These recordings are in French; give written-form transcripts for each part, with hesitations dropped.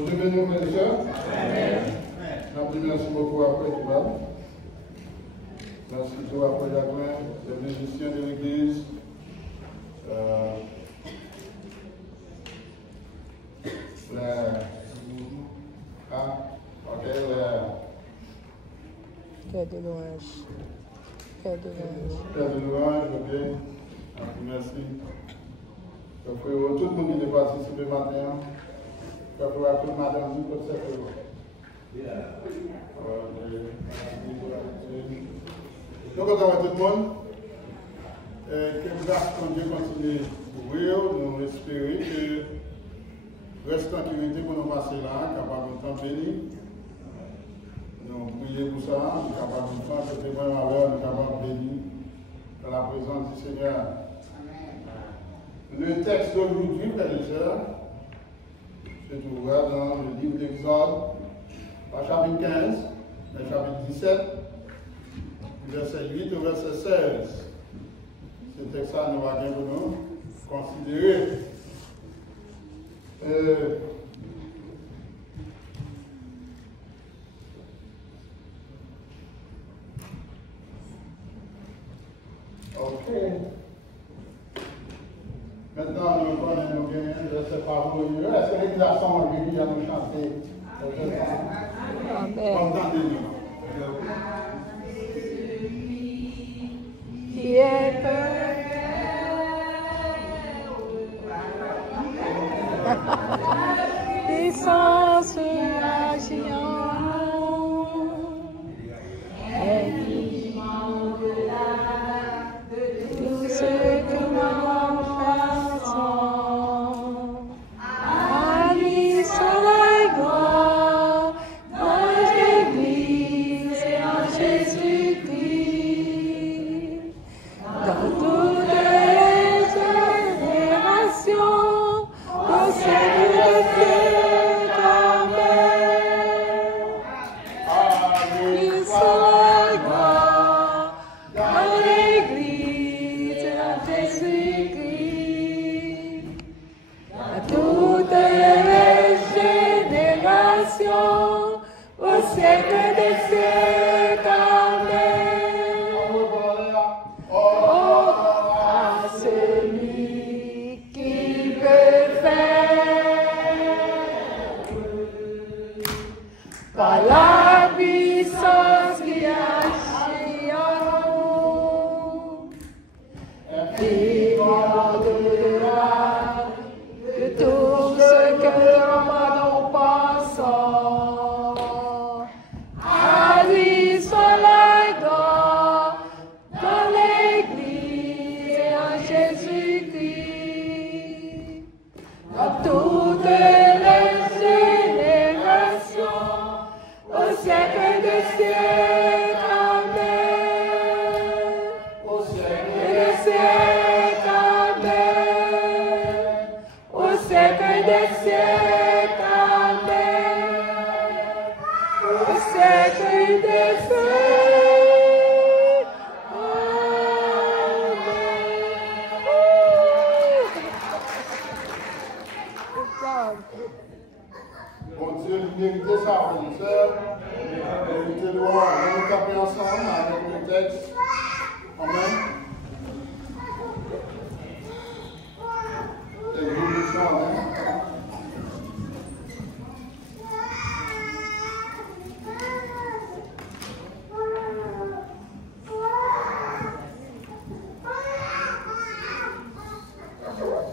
Bon Dieu béni, frères et sœurs. Merci beaucoup après tout le monde. Merci beaucoup après Jacqueline, les musiciens de l'église. Cœur de louange. Cœur de louange. Cœur de louange, ok. Merci. Tout le monde qui est participé matin. Tout le matin, pour cette heure. Donc, on va tout le monde. Que grâce que Dieu continue d'ouvrir, nous espérons que reste tranquillité pour nous passer là, capable de temps béni. Nous prions pour ça, nous sommes capables de faire ce témoin malheur, nous sommes capables de bénir dans la présence du Seigneur. Le texte d'aujourd'hui, frères et sœurs, se trouvera dans le livre d'Exode, au chapitre 15, le chapitre 17, verset 8 au verset 16. Ce texte-là, nous va bien pour nous considérer. Ok. Maintenant, nous prenons bien verset parole. Est-ce que les garçons ont réussi à nous chanter? Amen. Entendez-nous. Qui est perfect. Puissance agit en nous. Et vivant au-delà de tout ce que nous faisons. À lui seul est gloire dans l'Église et en Jésus-Christ. Dans toutes les générations, au siècle des siècles, amen. Il sera gloire dans l'Église et en Jésus-Christ. Dans toutes les générations, au siècle des siècles, amen. À celui qui peut faire par la puissance qui agit en nous, et au-delà de tout ce que nous pensons. À lui seul est gloire dans l'Église et en Jésus-Christ. Dans toutes les générations, au siècle des siècles, amen. Au siècle des siècles, amen. Au siècle des siècles, amen. Au siècle des siècles. Bon Dieu, méritez ça, frères et sœurs. Méritez louange. On va nous taper ensemble avec le texte. Amen. C'est une bénédiction, amen.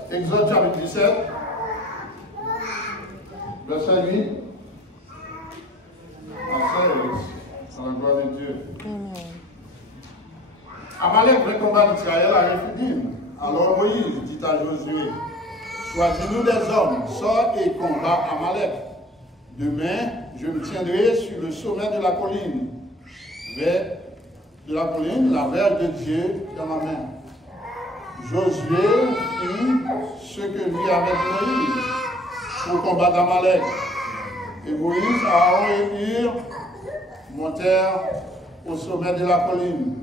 Exode chapitre 17, verset 8 à 16, dans la gloire de Dieu. Amalek voulait combattre Israël à Rephidim. Alors Moïse dit à Josué, choisis-nous des hommes, sors et combat Amalek. Demain, je me tiendrai sur le sommet de la colline, la verge de Dieu dans ma main. Josué fit ce que lui avait dit Moïse pour combattre Amalek. Et Moïse, Aaron et Hur montèrent au sommet de la colline.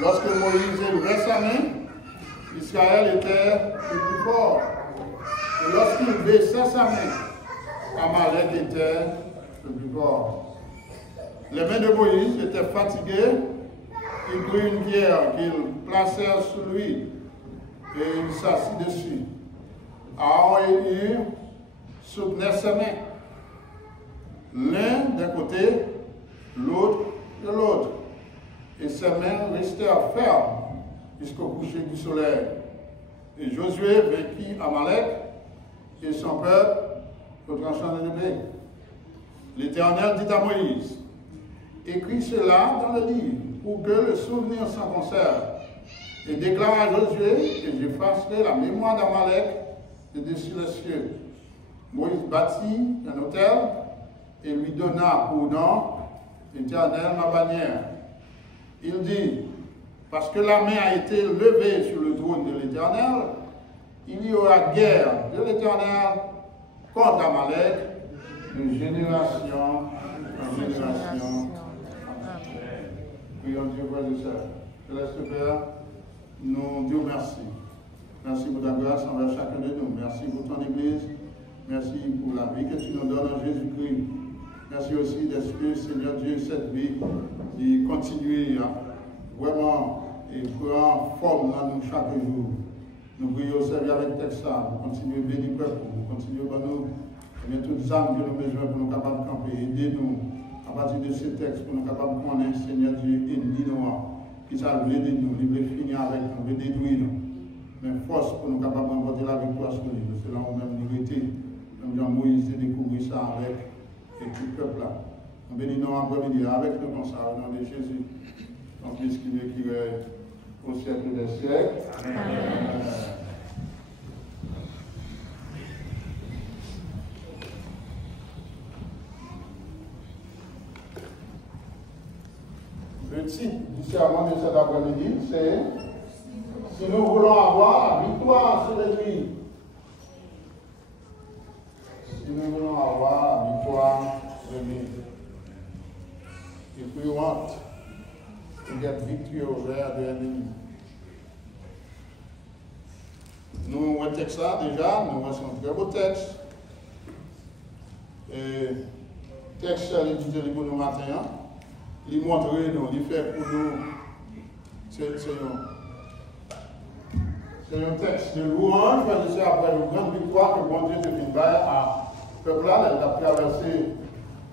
Lorsque Moïse élevait sa main, Israël était le plus fort. Et lorsqu'il baissa sa main, Amalek était le plus fort. Les mains de Moïse étaient fatiguées. Il prit une pierre qu'il plaçait sous lui et il s'assit dessus. Aaron et Hur soutenaient ses mains, l'un d'un côté, l'autre de l'autre, et ses mains restèrent fermes jusqu'au coucher du soleil. Et Josué vainquit Amalek et son peuple au tranchant de l'épée. L'Éternel dit à Moïse, écris cela dans le livre, pour que le souvenir s'en conserve, et déclare à Josué que j'effacerai la mémoire d'Amalek de dessus les cieux. Moïse bâtit un autel et lui donna pour nom l'Éternel ma bannière. Il dit, parce que la main a été levée sur le trône de l'Éternel, il y aura guerre de l'Éternel contre Amalek de génération en génération. Prions Dieu, frères et sœurs. Céleste Père, nous Dieu merci. Merci pour ta grâce envers chacun de nous. Merci pour ton Église. Merci pour la vie que tu nous donnes en Jésus-Christ. Merci aussi d'esprit, Seigneur Dieu, cette vie qui continue vraiment et prend forme dans nous chaque jour. Nous prions servir avec Texas, pour continuer à bénir le peuple, pour continuer à nous toutes les âmes que nous avons besoin pour nous capables de camper. Aidez-nous à partir de ces textes pour nous capables de connaître, Seigneur Dieu, ennemi noir, qui s'est levé de nous, il veut finir avec nous, il veut détruire nous. Mais force pour nous capables de remporter la victoire sur lui. C'est là où même nous était. Comme Jean Moïse a découvert ça avec et tout le peuple là. Nous bénissons après-midi avec nous comme ça, au nom de Jésus. Donc, Fils qui veut qu'il règne au siècle des siècles. Amen. Le titre du sermon de cet après-midi, c'est si nous voulons avoir la victoire sur l'ennemi. Si nous voulons avoir la victoire sur l'ennemi. If we want to get victory over the enemy. Nous avons un texte là déjà, nous avons un très beau texte. Et le texte, il dit pour nous matin. Il montre nous, il fait pour nous. C'est un texte de louange, c'est après une grande victoire que bon Dieu te fait à ce peuple-là. Il a traversé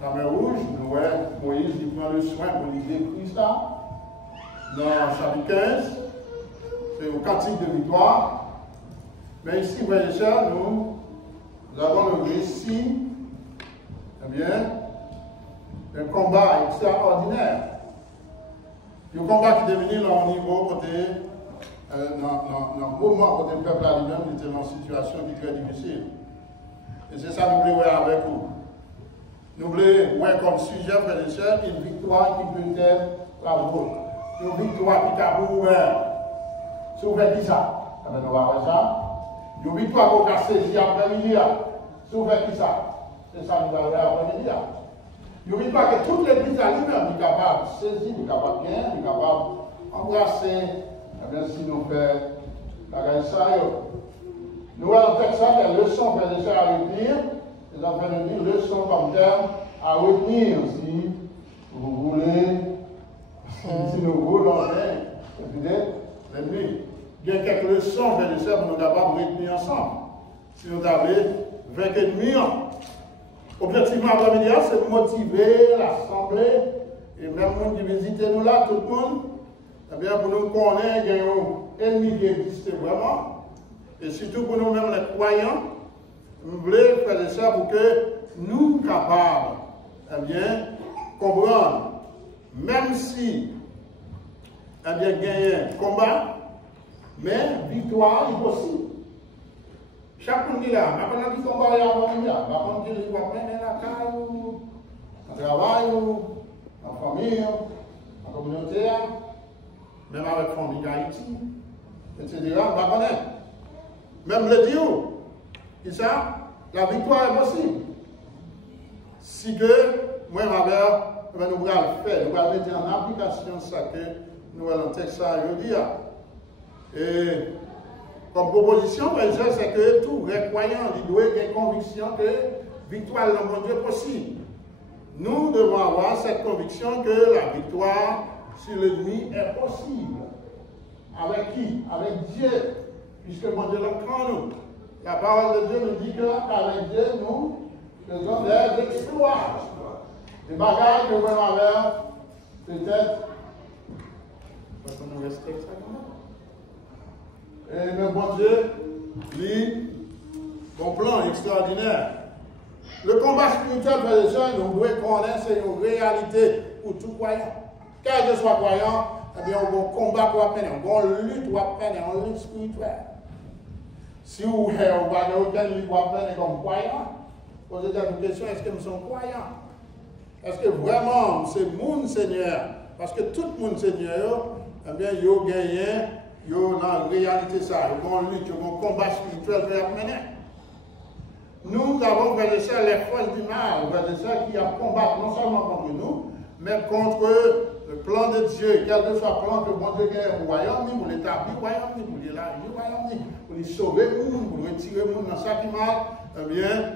la mer Rouge. Nous voyons Moïse il prend le soin pour lui décrire ça. Dans chapitre 15, c'est au cantique de victoire. Mais ici, frères et sœurs, nous avons le récit, eh bien, un combat extraordinaire. Un combat qui est devenu là, au niveau côté, dans le moment côté le peuple à lui-même, il était dans une situation qui est très difficile. Et c'est ça que nous voulons voir avec vous. Nous voulons voir comme sujet, frères et sœurs, une victoire qui peut être la vôtre. Une victoire qui a ouvert. Si vous faites qui ça? Eh bien, nous allons voir ça. Une victoire qui a saisi après-midi. Si vous faites qui ça? C'est ça que nous allons voir après-midi. Il n'y a pas que toute l'église à lui-même est capable de saisir, est capable de gagner, est capable d'embrasser. Eh bien, si nous faisons la grâce à eux. Nous allons faire ça, des leçons pour les à retenir. Les enfants de dire leçons comme terme à retenir si vous voulez, si nous voulons l'ennemi. Il y a quelques leçons pour les pour nous capables de retenir ensemble. Si nous avons 20 ennemis, objectivement, après-midi, c'est de motiver l'Assemblée et même les gens qui visitent nous là, tout le monde, eh bien, pour nous connaître, il y a un ennemi qui existe vraiment, et surtout pour nous-mêmes les croyants, nous voulons faire ça pour que nous capables, eh bien, comprendre, même si, eh bien, gagner un combat, mais victoire est possible. Chacun dit là, maintenant qui combat là, maintenant qui va mener la caille, le travail, la famille, la communauté, même avec la famille d'Haïti, etc. Même le Dieu, qui ça, la victoire est possible. Si que, moi, ma mère, nous allons le faire, nous allons mettre en application ça que nous allons texte ça aujourd'hui. Et comme proposition, c'est que tout vrai croyant, il doit avoir une conviction que victoire dans mon Dieu possible. Nous devons avoir cette conviction que la victoire sur l'ennemi est possible. Avec qui? Avec Dieu. Puisque mon Dieu le prend nous. La parole de Dieu nous dit qu'avec Dieu, nous faisons des exploits. Des bagages que nous allons avoir, peut-être. Parce qu'on nous respecte ça quand même. Et le bon Dieu, lui, son plan extraordinaire. Le combat spirituel, frères et sœurs, nous devons connaître, c'est une réalité pour tout croyant. Quel que soit croyant, eh bien, on va combat pour apprendre, on va lutte pour apprendre, on lutte spirituelle. Si vous n'avez aucun lutte pour apprendre comme croyant, posez-vous une question, est-ce que nous sommes croyants? Est-ce que vraiment c'est mon Seigneur? Parce que tout le monde Seigneur, eh bien, il y a gagné, il y a dans la réalité ça, il y a une lutte, il y a un combat spirituel pour apprendre. Nous avons, frères et sœurs, les forces du mal, frères et sœurs, qui combattent non seulement contre nous, mais contre le plan de Dieu, quel que soit le plan que bon Dieu gagne au royaume, pour l'établir au royaume, pour l'élargir au royaume, pour les sauver le monde, pour retirer le monde dans ça qui mal, eh bien,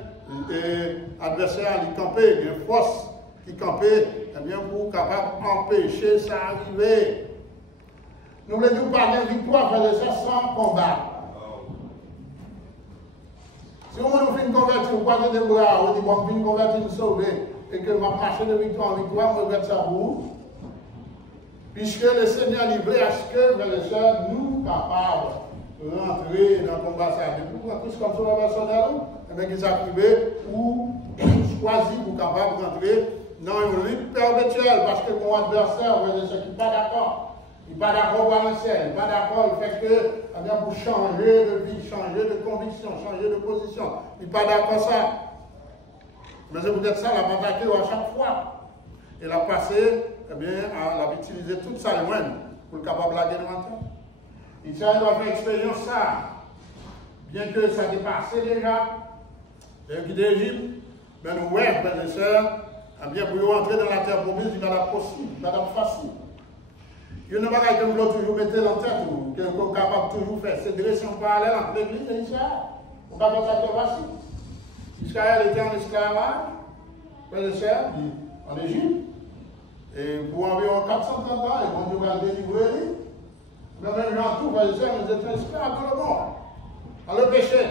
l'adversaire qui campait, il y a une force qui campait, eh bien, pour capable d'empêcher ça arriver. Nous voulons nous parler de victoire, frères et sœurs, sans combat. Si on nous fait une convertir, vous croisez des bras, on dit bon, une convertir, nous sauver, et que ma marcher de victoire en victoire, on regrette ça pour vous. Puisque le Seigneur livré à ce que, frères et sœurs, nous capables de rentrer dans le combat. Pourquoi tous comme ça, la personnelle, et bien qu'ils s'activent ou choisir pour capable de rentrer dans une lutte perpétuelle, parce que mon adversaire, frères et sœurs, qui n'est pas d'accord. Il n'est pas d'accord avec le ciel, il n'est pas d'accord, il fait que, eh bien, pour changer de vie, changer de conviction, changer de position. Il n'est pas d'accord ça. Mais c'est peut-être ça, la bataille à chaque fois. Et la passé, eh bien, elle a utilisé tout ça lui-même pour le capable de la guerre. Israël doit faire expérience ça. Bien que ça dépassé déjà, l'Égypte d'Égypte, mais nous, frères et sœurs, eh bien, pour entrer dans la terre promise, il va être possible, il va être facile. Il y a une bagaille que nous devons toujours mettre en tête, que nous sommes capables de toujours faire. C'est de laisser un parallèle entre l'Église et Israël. On ne peut pas faire ça de facile. Israël était en esclavage, frères et sœurs, en Égypte. Et pour environ 430 ans, et Dieu va le délivrer. Mais même en tout, frères et sœurs, nous étions esclaves dans le monde, dans le péché.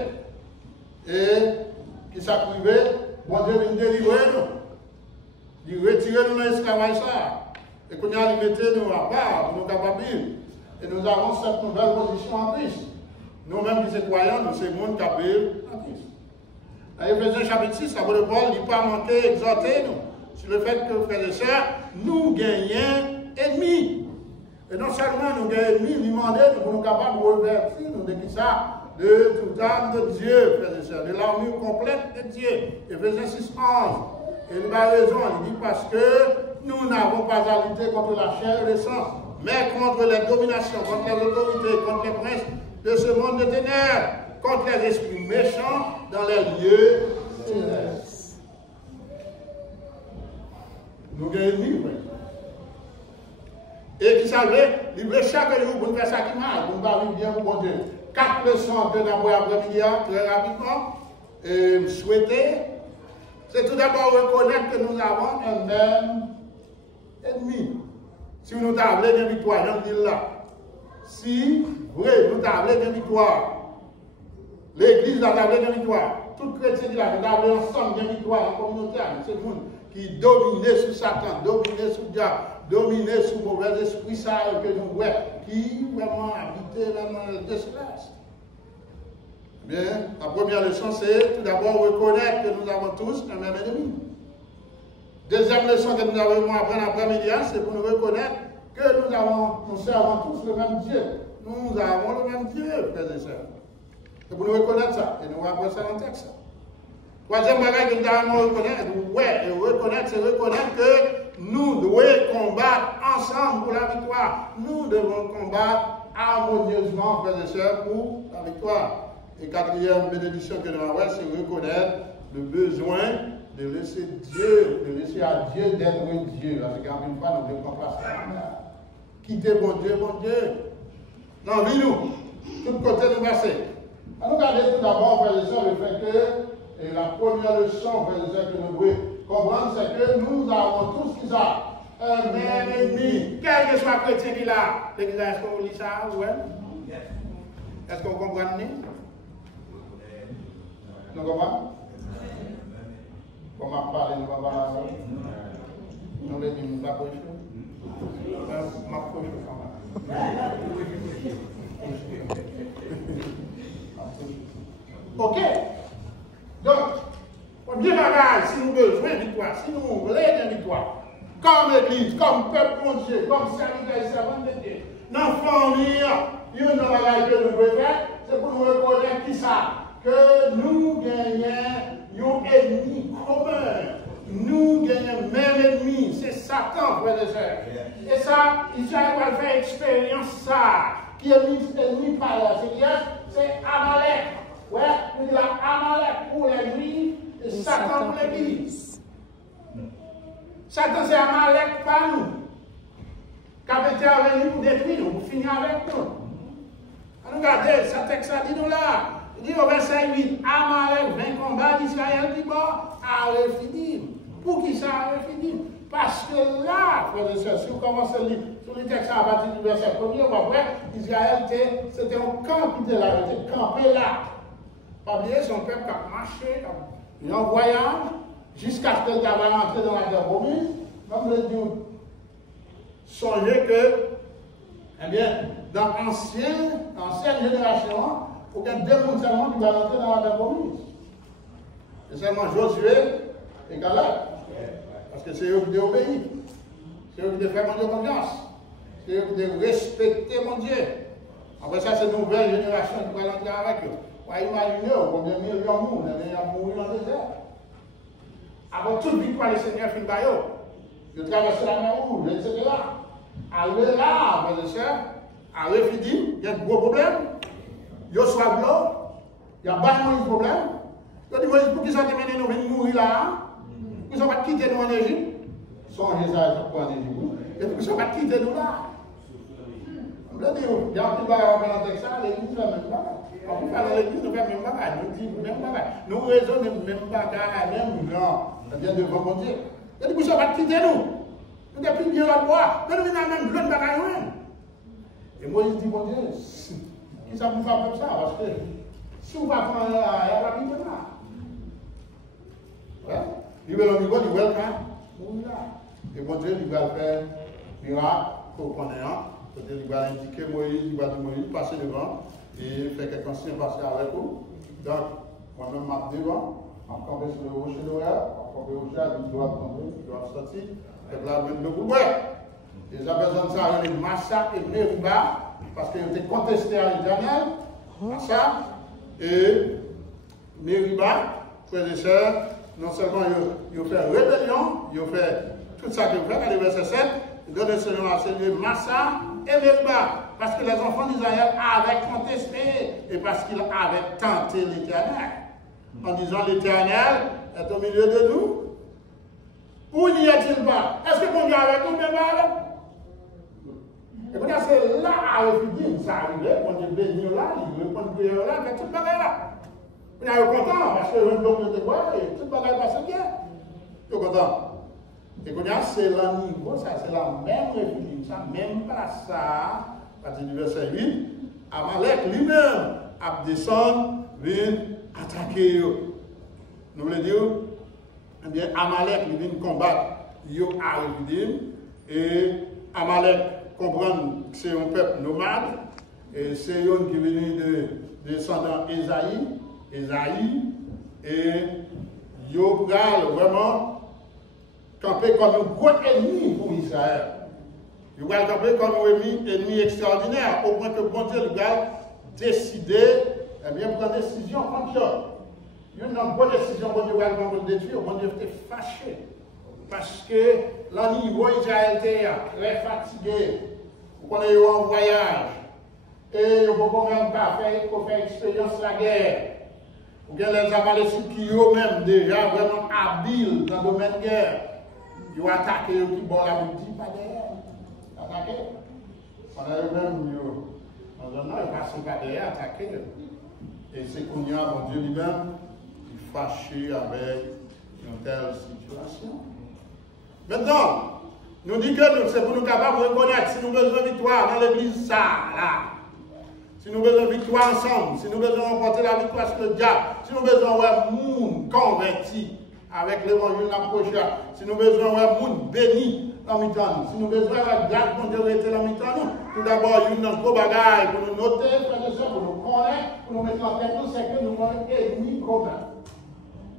Et qui s'activait, bon Dieu vient délivrer nous. Il retire nous dans l'esclavage ça. Et qu'on a limité nous à part, pour nous capables. Et nous avons cette nouvelle position en Christ. Nous-mêmes qui sommes croyants, nous sommes monde capable en Christ. Dans Éphésiens chapitre 6, la parole de Paul, il n'a pas manqué d'exhorter nous sur le fait que, frères et sœurs, nous gagnons ennemis. Et non seulement nous gagnons ennemis, nous demandons pour nous capables de revertir, nous de qui ça, de toute âme de Dieu, frères et sœurs, de l'armure complète de Dieu. Éphésiens 6, 11. Et il a raison, il dit parce que nous n'avons pas à lutter contre la chair et le sang, mais contre les dominations, contre les autorités, contre les princes de ce monde de ténèbres, contre les esprits méchants dans les lieux célestes. Nous gagnons, et qui savait, il veut chaque jour pour nous faire ça qui mal, pour nous parler bien pour bon Dieu. 4 leçons que nous avons après-midi, très rapidement, et souhaiter. C'est tout d'abord reconnaître que nous avons un même ennemi. Si nous avons une victoire, j'en dis là. Si, oui, nous avons une victoire. L'Église a une victoire. Tout chrétien qui a ensemble une victoire en communauté. C'est le monde qui domine sur Satan, domine sur le diable, domine sur le mauvais esprit, ça que nous voyons, qui vraiment habite dans le décelasse. Bien, la première leçon, c'est tout d'abord reconnaître que nous avons tous un même ennemi. Deuxième leçon que nous avons appris après-midi, c'est pour nous reconnaître que nous servons tous le même Dieu. Nous avons le même Dieu, frères et sœurs. C'est pour nous reconnaître ça. Et nous allons ça dans le texte. Troisième bagage que nous devons reconnaître, c'est reconnaître que nous devons combattre ensemble pour la victoire. Nous devons combattre harmonieusement, frères et sœurs, pour la victoire. Et quatrième bénédiction que nous avons, c'est reconnaître le besoin de laisser Dieu, de laisser à Dieu d'être Dieu. Parce qu'une fois, nous ne devons pas faire ça. Quitter bon Dieu, bon Dieu. Non, nous, tout côté nous passer. Nous regardons tout d'abord, frères et sœurs, le fait que Et la première leçon, que nous devons comprendre, c'est que nous avons tous qui ça. Un même ennemi. Quel que soit le chrétien qui l'a. L'église, est-ce qu'on lit ça? Ouais. Est-ce qu'on comprend? Nous comprenons? Comment parler, nous ne parler. Nous les disons, nous ne pouvons pas. Ok. Donc, premier bagage, si nous besoin de victoire, si nous voulons de victoire, comme Église, comme peuple mon Dieu, comme serviteur et servant de Dieu, dans la famille, il y a un bagage que nous devons faire, c'est pour nous reconnaître qui ça, que nous gagnons un ennemi commun. Nous gagnons même ennemi, c'est Satan, frères et sœurs. Et ça, Israël va faire expérience ça, qui est ennemi par là. C'est Amalek. Ouais, nous disons Amalek pour les juifs et Satan pour l'église. Satan c'est Amalek par nous. Capitaine est venu pour détruire nous, pour finir avec nous. Regardez, ça texte dit nous là. Il dit au verset 8, Amalek 20 combats d'Israël dit bon, à Rephidim. Pour qui ça a Rephidim? Parce que là, frères et sœurs, si vous commencez à lire sur les textes à partir du verset 1er, après, Israël c'était un camp qui était là, il était campé là. Pas oublier son peuple qui a marché, il est en voyage, jusqu'à ce qu'il va rentrer dans la terre promise. Comme je dis, songez que, eh bien, dans l'ancienne génération, il y a deux personnes seulement qui vont rentrer dans la terre promise. C'est seulement Josué et Caleb. Parce que c'est eux qui ont obéi. C'est eux qui ont fait mon Dieu confiance. C'est eux qui ont respecté mon Dieu. Après ça, c'est une nouvelle génération qui va rentrer avec eux. Imaginez combien de millions de monde ont mouru dans le désert. Avant toute victoire, le Seigneur fait par eux. Ils traversent la mer Rouge, etc. Arrivé là, frères et sœurs, à Rephidim, il y a de gros problèmes. Ils soient de l'eau, il y a pas de problème. Ils disent, pour qu'ils soient menés, nous venons mourir là. Ils ne sont pas quittés nous en Égypte. Songez ça, ils sont pas en Égypte. Ils ne sont pas quittés nous là. On veut dire, il y a un petit bagage dans le texte, l'église fait même bagage. Quand vous parlez de l'église, nous faisons même bagage, nous disons même bagage. Nous raisonnons même bagage, même genre. Ça vient devant mon Dieu. Il dit, vous ne sont pas quittés nous. Nous depuis bien l'autre bois. Mais nous venons même l'autre bagage. Et Moïse dit, mon Dieu, qui ça vous fait comme ça? Parce que si vous ne faites pas, il n'y a pas de là. Il va au niveau du welcome. Et mon Dieu, il va faire miracle pour qu'on ait un. Il va indiquer Moïse, il va dire Moïse, passer devant et faire quelqu'un s'y passer avec vous. Donc, moi-même, je suis devant, je suis campé sur le rocher d'horaire, je suis campé au chat, il doit tomber, il doit sortir. Et là, même le coup, et ça besoin de ça, il y a Massa et Meriba, parce qu'ils étaient contestés à l'Éternel. Massa et Meriba, frères et sœurs, non seulement ils ont fait rébellion, ils ont fait tout ça qu'ils ont fait, dans le verset 7, ils donnent le Seigneur à Seigneur Massa et Meriba, parce que les enfants d'Israël avaient contesté et parce qu'ils avaient tenté l'Éternel, en disant l'Éternel est au milieu de nous. Où n'y a-t-il pas? Est-ce que mon Dieu est avec nous, même avec? Et quand c'est là à Rephidim, ça arrivait, on dit béni là, il répond prière là, mais tout le monde est là. On est content parce que le bloc de bois et tout le monde passe bien. On est content. Et quand c'est le niveau, ça c'est la même Rephidim, ça, même pas ça, à partir du verset 8, Amalek lui-même a descendu, vient attaquer. Nous voulons dire, eh bien, Amalek vient combattre yo à Rephidim et Amalek comprend que c'est un peuple nomade et c'est un qui vient de descendant Esaïe et yo vraiment camper comme un gros ennemi pour Israël. Il va camper comme un ennemi extraordinaire, au point que bon Dieu va décider, eh bien, prendre une décision contre eux. Il y a une bonne décision, bon Dieu va le détruire, bon Dieu était fâché. Parce que le niveau Israël était très fatigué. Vous connaissez en voyage. Et vous pouvez pas faire expérience de la guerre. Vous avez les Amalécites qui eux-mêmes déjà vraiment habiles dans le domaine de guerre. Ils ont attaqué eux qui bon la dit pas derrière. Attaqué. On a eux-mêmes, ils passent pas derrière, attaqué. Et c'est qu'on y a, mon Dieu lui-même, il fâché avec une telle situation. Maintenant, nous disons que c'est pour nous capables de reconnaître si nous avons besoin de victoire dans l'église, ça, là. Si nous avons besoin de victoire ensemble, si nous avons besoin de remporter la victoire sur le diable, si nous avons besoin de monde converti avec l'évangile d'approche, si nous avons besoin de monde béni dans le temps, si nous avons besoin de grâce pour nous rester dans le temps, tout d'abord, il y a un gros bagage pour nous noter, frères et sœurs, pour nous connaître, pour nous mettre en tête, c'est que nous avons un ennemi commun.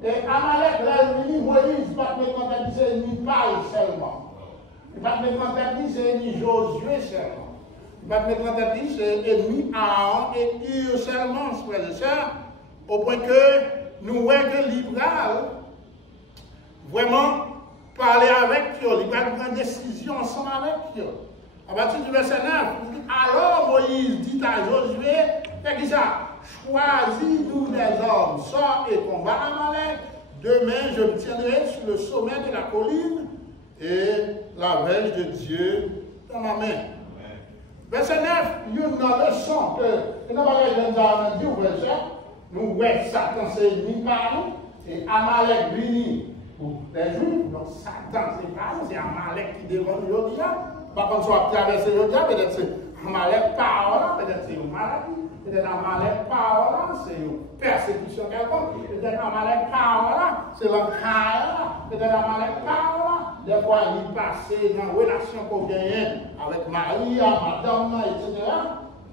Et Amalek, l'ennemi, Moïse, ne va pas mettre en tête, c'est ennemi Paul seulement. Il va mettre en tête, c'est ennemi Josué seulement. Il va mettre en tête, c'est ennemi Aaron et Hur seulement, frères et sœurs, au point que nous voyons que l'Ibral, vraiment, parler avec eux, il va prendre une décision ensemble avec eux. À partir du verset 9, alors Moïse dit à Josué, qu'est-ce que ça? Choisis-nous des hommes, sors et combat Amalek. Demain, je me tiendrai sur le sommet de la colline et la verge de Dieu dans ma main. Verset 9, il y a une leçon que nous avons dit au verset, nous voyons Satan c'est ennemi par nous et Amalek vini pour les Juifs. Donc Satan c'est pas nous, c'est Amalek qui dévore aujourd'hui. Par contre, soit traverser aujourd'hui, peut-être c'est Amalek par là, peut-être c'est une maladie. Peut-être Amalek par là, c'est une persécution quelconque. Peut-être Amalek par là, c'est l'encaille. Peut-être Amalek par là. Des fois, il passe dans une relation qu'on gagne avec Marie, Madame, etc.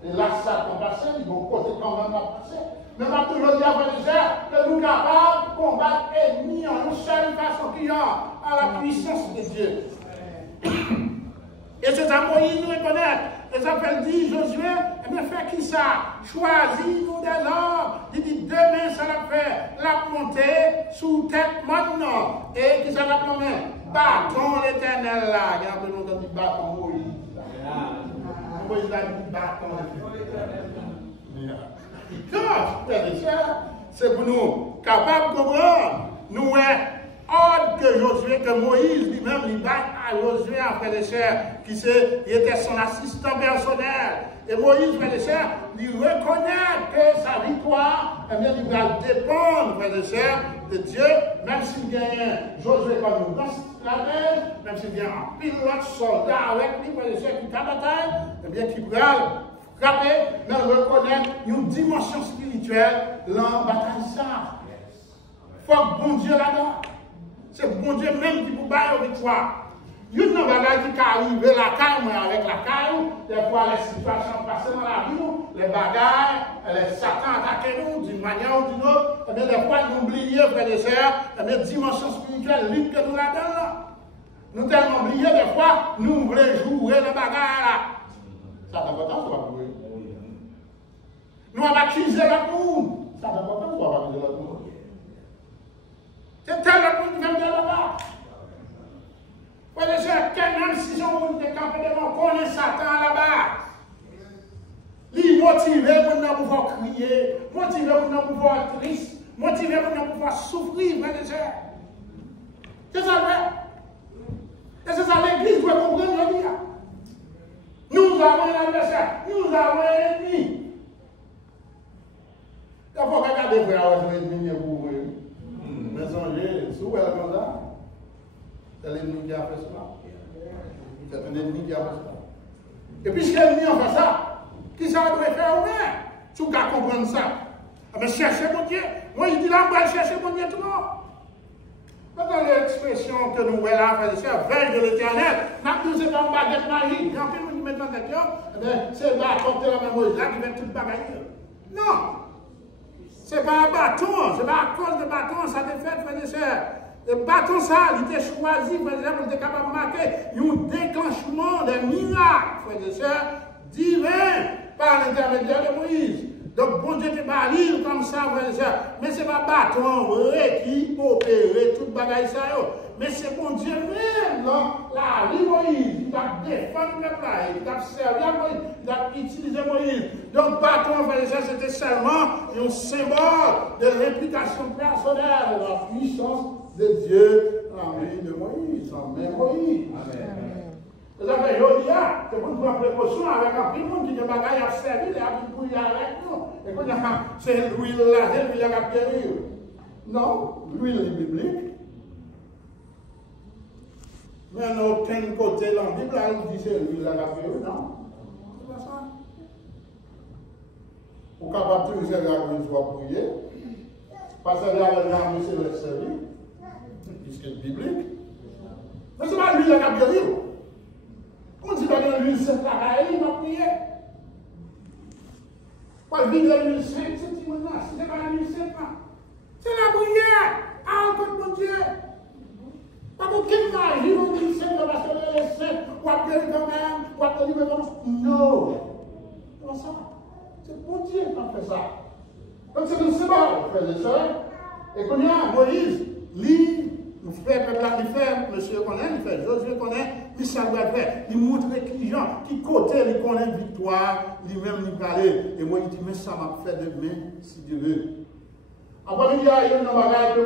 Et là, ça qu'on passe, ils vont côté quand même à passer. Mais on va toujours dire que nous sommes capables de combattre l'ennemi en une seule façon qui a à la puissance de Dieu. Et c'est à Moïse nous reconnaître. Et ça fait dire Josué, eh bien, fais qui ça? Choisis-nous des hommes. Il dit, demain, ça va faire la montée sous tête maintenant. Et qui ça va prendre? Bâton l'éternel là. Il y a un peu longtemps dit bâton Moïse. Moïse a dit bâton l'éternel. C'est pour nous capables de comprendre. Nous, ordre que Josué, que Moïse lui-même, il bat à Josué, frère et sœurs, qui était son assistant personnel. Et Moïse, frère et sœurs, lui reconnaît que sa victoire, eh bien, il va dépendre, frère et sœurs, de Dieu, même s'il gagne Josué comme une grosse stratège, même s'il vient en pilote, soldat avec lui, frère et sœurs, qui ta bataille, eh bien, qui va frapper, mais reconnaître une dimension spirituelle dans la bataille ça. Il faut que bon Dieu là-dedans. C'est bon Dieu même qui vous bat la victoire. Il y a une bagaille qui arrive la caille, avec la caille, des fois les situations passées dans la vie, les bagailles, les Satan attaquent nous d'une manière ou d'une autre, et bien des fois nous oublions, frères et sœurs, et bien dimension spirituelle libre que nous là-dedans. Nous tellement oubliés, des fois, nous voulons jouer les bagailles là. Ça n'a pas tant, ça va jouer. Nous avons accusé la monde. Ça n'a pas tant, ça va accuser la monde. C'est tel le monde qui vient de là-bas. Frère et sœurs, même si on vous est campé devant, connaît Satan là-bas. Il est motivé pour nous pouvoir crier, motivé pour nous pouvoir être triste, motivé pour nous pouvoir souffrir, frère et sœurs. C'est ça le fait. Et c'est ça l'église doit comprendre le dire. Nous avons un adversaire, nous avons un ennemi. Il faut regarder, frère, l'ennemi est pour vous. Mais songez, sous elle comme ça, c'est l'ennemi qui a fait cela. C'est un ennemi qui a fait cela. Et puisque l'ennemi a fait ça, qui ça doit faire au moins? Si vous comprenez ça, mais cherchez mon Dieu. Moi, il dit là, on va chercher mon Dieu tout le monde. Dans l'expression que nous voyons là, frère et sœurs, veille de l'éternel, nous c'est pas une baguette magique. Quand on nous met dans la tête, c'est là, comme la même Moïse, là, qui va tout bagailler. Non! C'est pas un bâton, c'est pas à cause de bâton, ça te fait, frère et sœurs. Le bâton, ça, il était choisi, frère et sœurs, pour être capable de marquer un déclenchement des miracles, frère et sœurs, divins par l'intermédiaire de Moïse. Donc, bon Dieu te balise comme ça, frère et sœurs. Mais ce n'est pas bâton vrai qui opère toute bagaille ça. Mais c'est bon Dieu même, non? La vie Moïse, il va défendre le peuple, il va servir à Moïse, il va utiliser Moïse. Donc, bâton, frère et sœurs, c'était seulement un symbole de l'implication personnelle de la puissance de Dieu en main de Moïse, en main de Moïse. Amen. Ça fait Jodia, c'est pour nous prendre précaution avec un petit monde qui a bagaille à servir et à bouillir avec nous. Et quand c'est lui là, c'est lui qui a guéri. Non, l'huile est biblique. Mais dans aucun côté dans la Bible, il dit c'est l'huile à la période, non. C'est pas ça. Pour capable de utiliser la grille pour prier. Parce que là, la c'est le service. Puisque c'est biblique. Mais ce n'est pas l'huile à la période. On dit que l'huile c'est pareil, il va prier. Quand il dit que l'huile c'est, c'est pas l'huile c'est pas. C'est la prière. Ah, mon Dieu. Pas aucune magie, on dit c'est parce que les saints, ou à guérir quand même, ou à délivrer quand même. Non. C'est pas ça. C'est pour Dieu qui fait ça. Donc c'est nous, c'est bon, frères et sœurs. Et qu'on y a Moïse, lui, nous fait peuple là, il fait, monsieur connaît, il fait Josué connaît, il s'agit faire, il montre les gens qui côté, il connaît victoire, lui-même il parle. Et moi, il dit, mais ça m'a fait demain, si Dieu veut. Après, il y a une bagage que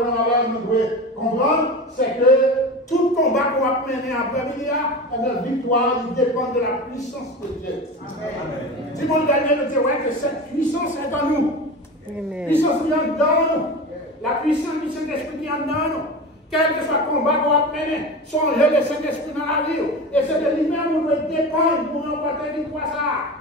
nous devons comprendre, c'est que tout combat qu'on va mener après, il y a la victoire, il dépend de la puissance de Dieu. Dis-moi, Daniel, que cette puissance est en nous. La puissance qui est en nous. La puissance du Saint-Esprit qui est en nous. Quel que soit le combat qu'on va mener, changer le Saint-Esprit dans la vie. Et c'est de lui-même où nous devons dépendre pour nous porter du poids ça.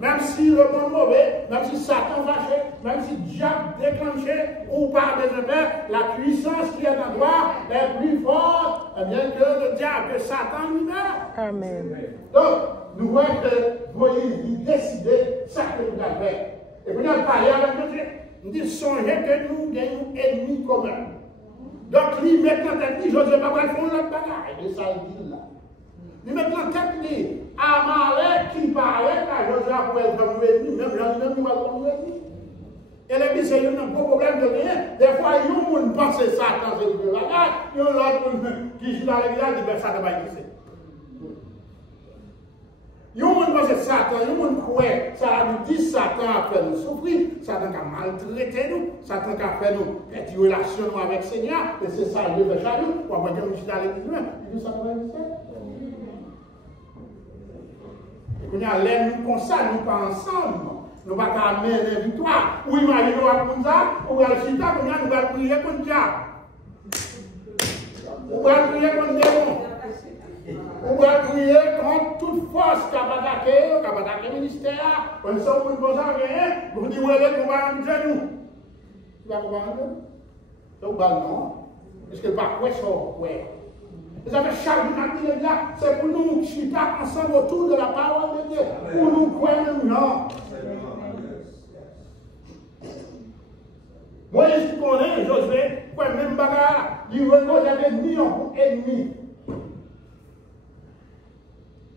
Même si le monde mauvais, même si Satan fâché, même si diable déclenché ou par des effets, la puissance qui est en toi est plus forte bien que le diable, que Satan lui-même. Amen. Donc, nous voyons que Moïse décidait ça que nous avons fait. Et puis, on parle avec Dieu. Nous dit songez que nous avons un ennemi commun. Donc, lui, maintenant, il dit Josué, pas va faire notre bagaille. Et ça, il dit là. Lui, maintenant, il dit Amalek qui parlait, car Josué a pu être comme ennemi, même Jean-Même nous va comme ennemi. Et les bis, il y a un gros problème de rien. Des fois, il y a un monde qui pense que Satan, c'est le bagage. Il y a un autre qui joue dans l'église, il dit Satan va y laisser. Il y a un monde qui pense que Satan, il y a un monde qui croit, ça nous dit Satan a fait nous souffrir, Satan a maltraité nous, Satan a fait nous des relations avec le Seigneur, et c'est ça, il veut faire nous, pour avoir que nous sommes dans l'église, il dit Satan va y laisser. Et quand on l'aime comme ça, nous pas ensemble, nous ne pouvons pas amener la victoire. Ou imaginez nous comme ça, ou à chita, nous allons prier contre le diable. Ou allons prier contre le démon. Ou allons prier contre toute force qui a attaqué le ministère. On sait où nous avons rien, vous dites, oui, on va nous genou. Tu vas comprendre? C'est au bal, non? Parce que pas quoi, ça, ouais. Vous avez chaque jour là, c'est pour nous chuter ensemble autour de la parole de Dieu. Pour nous croire non. Moi, je connais, Josué, quoi même bagarre, il reconnaît l'ennemi en ennemi.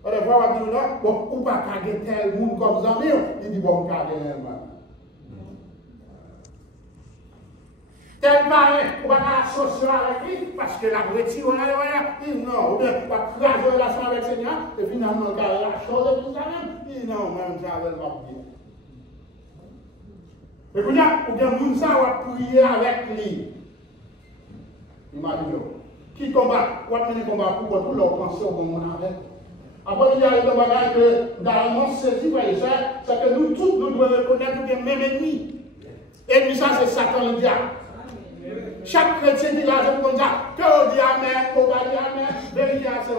On va voir là, bon, ou pas garder tel monde comme ça, il dit bon, garder un mal. Tel parrain, on va associer avec lui, parce que la retire, on a rien. Non, ou bien, on va tracer relation avec le Seigneur, et finalement, on a la chose de tout ça même. Il dit non, même ça, elle va prier. Et puis là, ou bien, Mounsa va prier avec lui. Imaginez. Qui combat, on va mener combat pour tout leur penser au bon moment avec. Après, il y a le bagage que dans le monde saisi, c'est que nous tous, nous devons reconnaître le même ennemi. Ennemi, ça, c'est Satan le diable. Chaque chrétien qui a dit comme ça, que on dit Amen, on va dire Amen, vérité, c'est un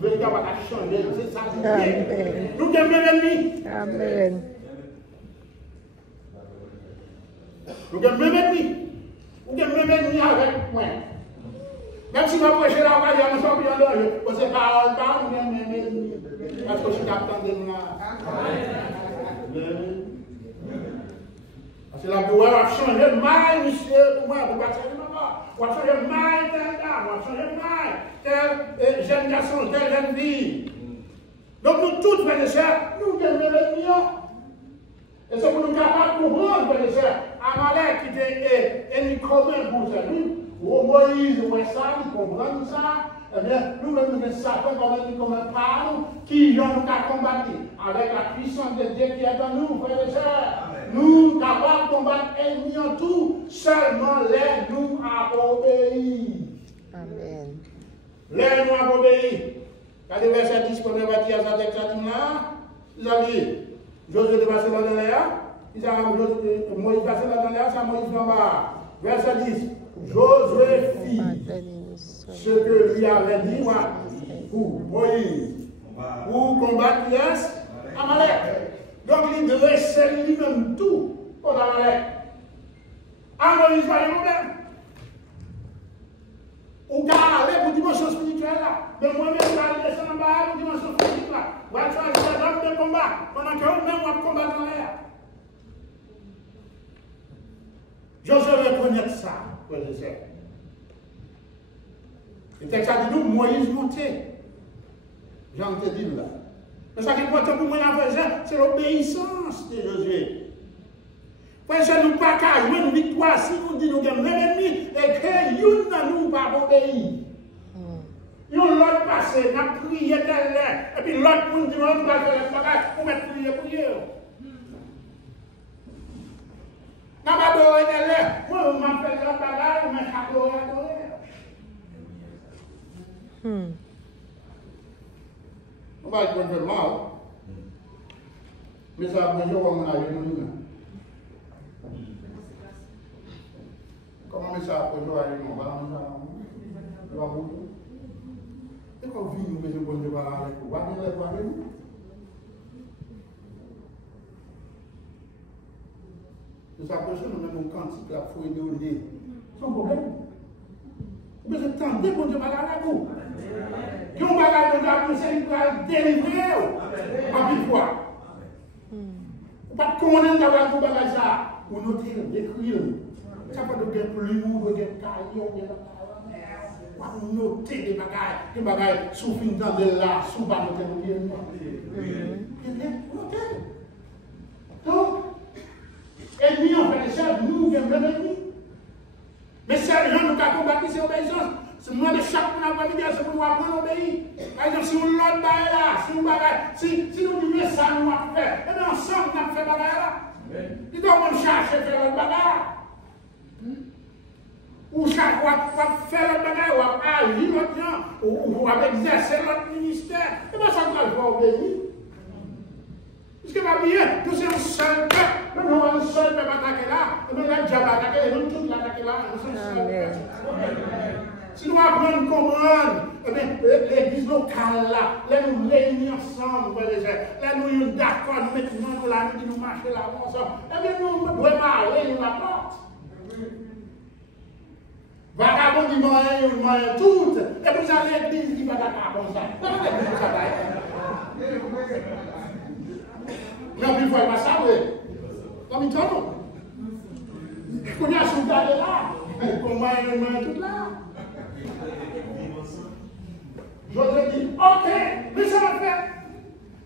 vérité, on va changer, c'est ça. Nous avons le même ennemi. Amen. Nous avons le même ennemi. Nous avons le même ennemi avec moi. Même si nous prêchons la parole, nous sommes bien dans le parce que parole, nous avons le même ennemi. Parce que je suis capitaine de nous là. Parce que la gloire va changer de mal, monsieur, pour moi, pour pas changer de mort. On va changer de mal, tel gars, on va changer de mal, tel jeune garçon, telle jeune fille. Donc nous tous, frères et sœurs, nous devons l'ennemi. Et c'est pour nous capables de comprendre, frères et sœurs, Amalek qui était ennemi commun pour celui, ou Moïse, ou ça, nous comprenons ça. Eh bien, nous-mêmes, nous sommes Satan comme un parle, qui nous a combattu avec la puissance de Dieu qui est en nous, frères et sœurs. Nous sommes capables de combattre l'ennemi en tout, seulement l'aide-nous à obéir. Amen. L'aide-nous à obéir. Quand le verset 10 qu'on va dire à sa texte, ils ont dit, Josué est passé dans l'air, Moïse est passé dans l'air, ça Moïse en bas. Verset 10. Josué fit ce que lui avait dit pour Moïse. Pour combattre qui est Amalek. Donc il dressait lui-même tout pour Amalek. Moïse va le problème. Ou aller pour dimension spirituelle là. Mais moi-même, je vais descendre en bas pour dimension physique là. Je vais choisir les hommes de combat. Pendant que vous-même, vous combattre dans l'air. Josué reconnaître ça, frères et sœurs. Le texte a dit nous, Moïse montait. Jean te dit là. Mais ça qui est important pour moi, c'est l'obéissance de Josué. Frères et sœurs, nous ne pouvons pas jouer une victoire si nous disons que nous sommes l'ennemi et que nous ne pas obéir. Nous l'autre passé, nous avons prié tel l'air, et puis l'autre nous dit on va faire le bagage pour mettre prier pour Dieu. Nous avons adoré tel l'air, moi je m'appelle le bagage, je m'appelle adoré. On va être un mal, mais ça va toujours on a eu nous. Comment ça va toujours aller nous va et quand vous venez, nous besoin de parler avec vous. Vous allez voir avec nous. Nous approchons, nous mettons un cantique, la fouille de l'île. Sans problème. Vous besoin de temps, dès qu'on te parle avec vous. Quand on parle avec vous, c'est pour délivrer en plus fois. Vous ne pas connaître d'avoir tout bagage ça. Vous notez, décrire. Ça peut être plus lourd, de caillou, on noter des bagages, sous fin de là, sous bas de donc, ennemis, on fait des choses, nous, nous sommes ennemis. Mais ces gens nous avons combattu ces obéissances. C'est moi de chaque fois qu'on a c'est pour nous apprendre à obéir. Par exemple, si on l'autre bagaille là, si nous disons ça, nous avons fait, et bien ensemble, nous avons fait bagaille là. Ils doivent chercher à faire l'autre bagaille. Ou chaque fois qu'on fait le bagage, ou agir l'autre gens, ou exercer l'autre ministère, et bien ça ne va pas obéir. Parce que va bien, nous sommes un seul peuple, nous avons un seul peuple attaqué là, et nous avons déjà attaqué, et nous tous l'attaquer là, nous sommes un seul peuple. Si nous apprenons à comprendre, eh bien, l'église locale là, là nous réunissons ensemble, là nous sommes d'accord, nous mettons nous là, nous marchons là ensemble, eh bien nous devons aller nous la porte. Vagabond dit moyen tout, et vous allez à l'église qui va d'accord comme ça. Mais en plus, il faut pas savoir. Comme il t'en on a sous là, comment tout là. Josué dit, ok, mais ça va faire.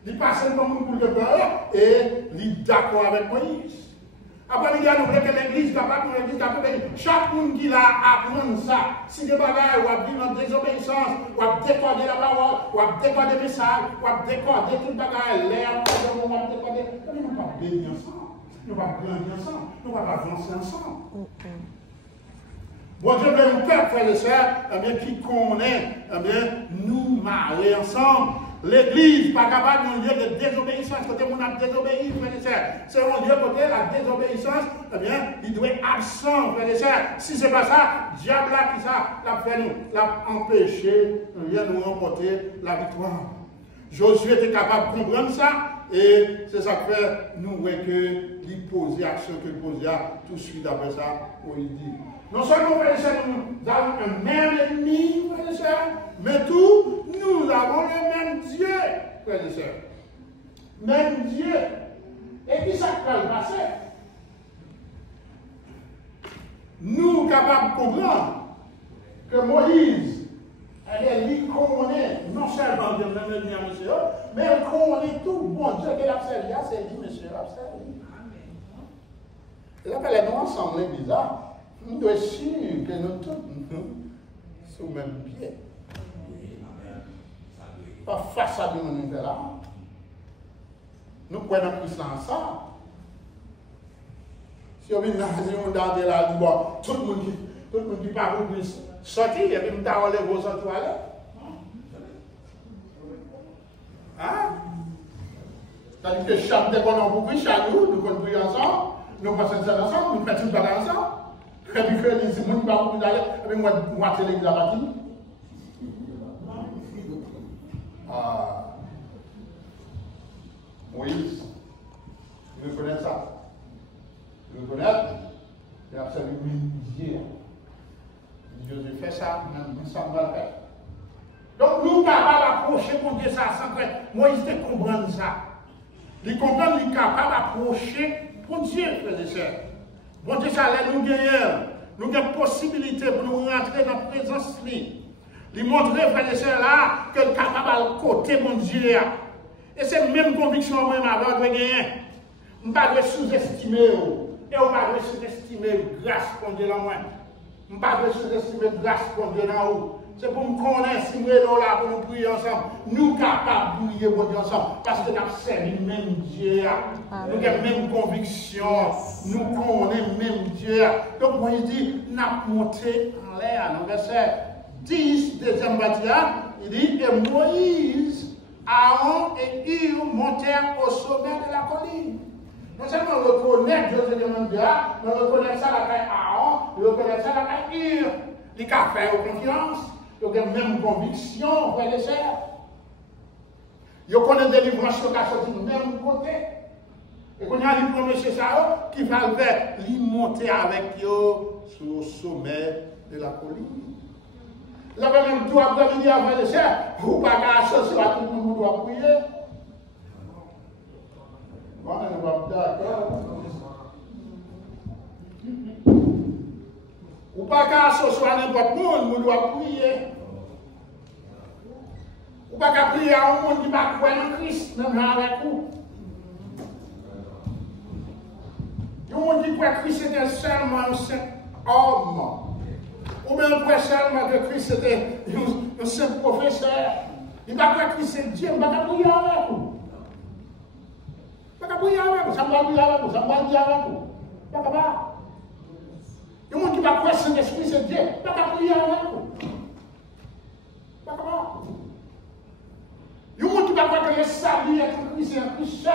Il passe comme un boule de beurre et il est d'accord avec Moïse. Après, il y a nous que l'église capable, l'église capable, chaque monde qui a appris ça, si des bagages, ou a vivre en désobéissance, ou a décoder la parole, ou a décoder le message, ou a décoder tout le bagage, l'air, on va décoder. Nous ne pouvons pas bénir ensemble, nous ne pouvons pas grandir ensemble, nous ne pouvons pas avancer ensemble. Bon Dieu, mais nous peuple, frères et sœurs, eh bien, qui connaît, eh bien, nous marier ensemble. L'église, pas capable d'un lieu de désobéissance, côté on a désobéi, frères et sœurs. C'est un lieu côté la désobéissance, eh bien, il doit être absent, frères et sœurs. Si ce n'est pas ça, diable là, qui ça, l'a fait nous, l'a empêché, vient nous remporter la victoire. Josué était capable de comprendre ça, et c'est ça que fait nous, que il pose action que posait tout de suite après ça, où il dit. Non seulement, frères et sœurs, nous avons un même ennemi, frères et sœurs, mais tout, nous avons le même Dieu, frères et sœurs. Même Dieu. Et qui ça va le passer? Nous capables de comprendre que Moïse, elle connaît non seulement le même ennemi à monsieur, mais elle connaît tout bon Dieu qu'elle a servi, c'est dit, monsieur, elle a servi. Et là, les nous ensemble, les bizarres. Nous devons être sûrs que nous tous sommes au même pied. Pas face à nous là. Nous prenons plus ensemble. Si on vient dans la là, bon, tout le monde qui parle plus sortir, et puis nous avons les gros en toilette. Hein? C'est-à-dire que chaque fois qu'on a beaucoup, chaque jour, nous prions ensemble, nous passons ensemble, nous mettons tout ensemble. Et puis que les gens qui vont d'ailleurs, et puis moi, c'est l'église là-bas. Moïse, il reconnaît ça. Il reconnaît, il a absolument Dieu. Dieu fait ça, nous sommes pas faire. Donc nous sommes capables d'approcher pour Dieu ça sans que Moïse te comprenne ça. Il comprend, il est capable d'approcher pour Dieu, frères et sœurs. Bon Dieu, ça allait nous gagner. Nous avons possibilité pour nous rentrer dans la présence de lui. Il montre, frères et sœurs, là, qu'il est capable de côté mon Dieu. Et c'est la même conviction que moi, je dois gagner. Je ne dois pas sous-estimer. Et je ne dois pas sous-estimer la grâce pour Dieu dans moi. Je ne dois pas sous-estimer la grâce pour Dieu dans vous. C'est pour nous connaître, si nous sommes là, pour nous prier ensemble. Nous sommes capables de prier pour Dieu ensemble. Parce que nous avons servi même Dieu. Nous avons la même conviction. Nous connaissons même Dieu. Donc, moi, je dis, nous avons monté en l'air. Dans le verset 10, deuxième partie, il dit, et Moïse, Aaron et Hur montèrent au sommet de la colline. Non seulement reconnaître Dieu, mais reconnaître ça la caille Aaron, reconnaître ça la caille Hur. Les cas faire confiance, ils ont la même conviction, frères et sœurs. Ils connaissent des délivrance qui sont sortis du même côté. Et quand il y a les premiers chez ça, qui va faire, ils monter avec eux sur le sommet de la colline. Là, même tout après-midi, frères et sœurs, vous ne pouvez pas associer à tout le monde doit prier. Bon, on va d'accord. Ou pas qu'à associer à n'importe qui, on doit prier. Ou pas qu'à prier à un monde qui va croire en Christ, même avec vous. Il y a un monde qui croit que Christ était seulement un simple homme. Ou bien croit seulement que Christ était un simple professeur. Il va croire que Christ est Dieu, il va pas prier avec vous. Il va pas prier avec vous, ça va prier avec vous, ça va dire avec vous. Il va pas. Il y a un monde qui va croire que Saint-Esprit, c'est Dieu. Il va pas prier avec vous. Il y a un monde qui va croire que le salut est un Christ, c'est un Christ.